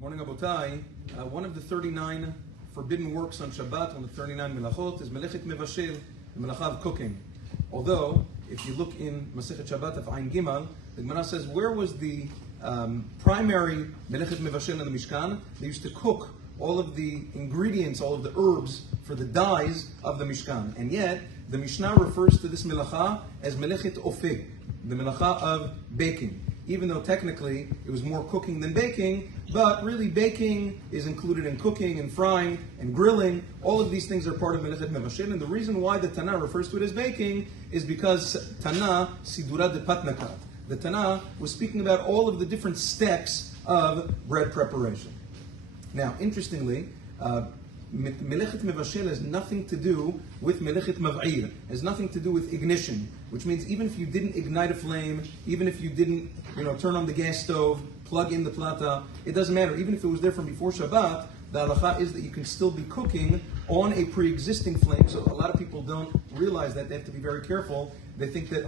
Morning, Abotai. One of the 39 forbidden works on Shabbat, on the 39 melachot, is melechet mevashel, the melacha of cooking. Although, if you look in Masechet Shabbat of Ayin Gimal, the Gemara says, where was the primary melechet mevashel in the Mishkan? They used to cook all of the ingredients, all of the herbs for the dyes of the Mishkan. And yet, the Mishnah refers to this melacha as melechet ofeh, the melacha of baking. Even though technically it was more cooking than baking, but really baking is included in cooking and frying and grilling. All of these things are part of melechet mevashel, and the reason why the Tana refers to it as baking is because Tana sidura de patnakat. The Tana was speaking about all of the different steps of bread preparation. Now, interestingly, melechet mevashel has nothing to do with melechet mav'ir, has nothing to do with ignition, which means even if you didn't ignite a flame, even if you didn't, turn on the gas stove, plug in the plata, it doesn't matter. Even if it was there from before Shabbat, the halacha is that you can still be cooking on a pre-existing flame. So a lot of people don't realize that. They have to be very careful. They think that,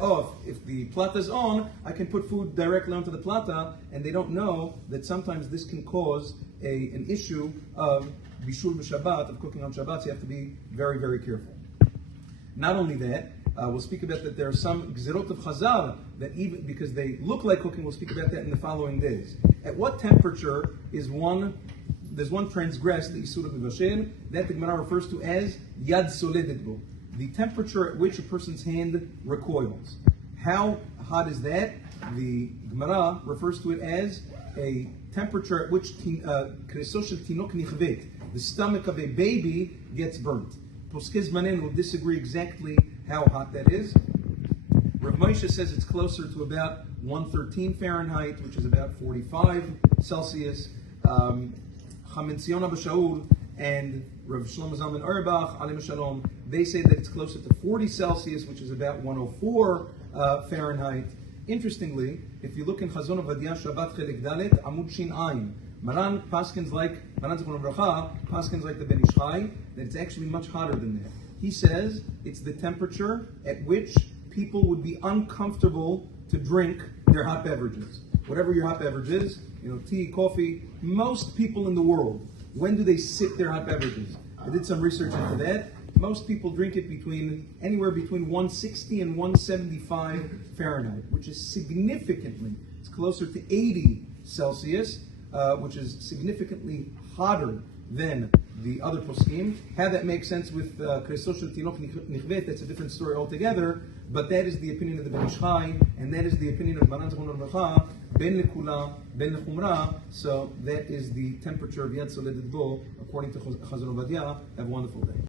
if the plata is on, I can put food directly onto the plata, and they don't know that sometimes this can cause an issue of bishul b'Shabbat, of cooking on Shabbat, so you have to be very, very careful. Not only that, we'll speak about that there are some gzerot of Chazal that even because they look like cooking, we'll speak about that in the following days. At what temperature does one transgress the Isur of Mevashel? That the Gemara refers to as Yad Soledet Bo, the temperature at which a person's hand recoils. How hot is that? The Gemara refers to it as a temperature at which the stomach of a baby gets burnt. Poskei Zmanenu will disagree exactly how hot that is. Rav Moshe says it's closer to about 113 Fahrenheit, which is about 45 Celsius. Chaim Tzion Abba Shaul and Rav Shlomo Zalman Auerbach, Alim Shalom, they say that it's closer to 40 Celsius, which is about 104 Fahrenheit. Interestingly, if you look in Chazon Ovadia Shabbat Chelek Dalet, Amud Shin Ayin, Maran paskins like the Ben Ish Chai, that it's actually much hotter than that. He says it's the temperature at which people would be uncomfortable to drink their hot beverages. Whatever your hot beverage is, tea, coffee, most people in the world, when do they sip their hot beverages? I did some research into that. Most people drink it anywhere between 160 and 175 Fahrenheit, which is significantly, it's closer to 80 Celsius, which is significantly hotter than the other poskim. How that makes sense with Kreso Shel Tinok Nichvet, that's a different story altogether, but that is the opinion of the Ben Ish Chai, and that is the opinion of Maran Zechron Lebracha, Ben Lekula, Ben Lechumra, so that is the temperature of Yad Soledet Bo, according to Chazon Ovadia. Have a wonderful day.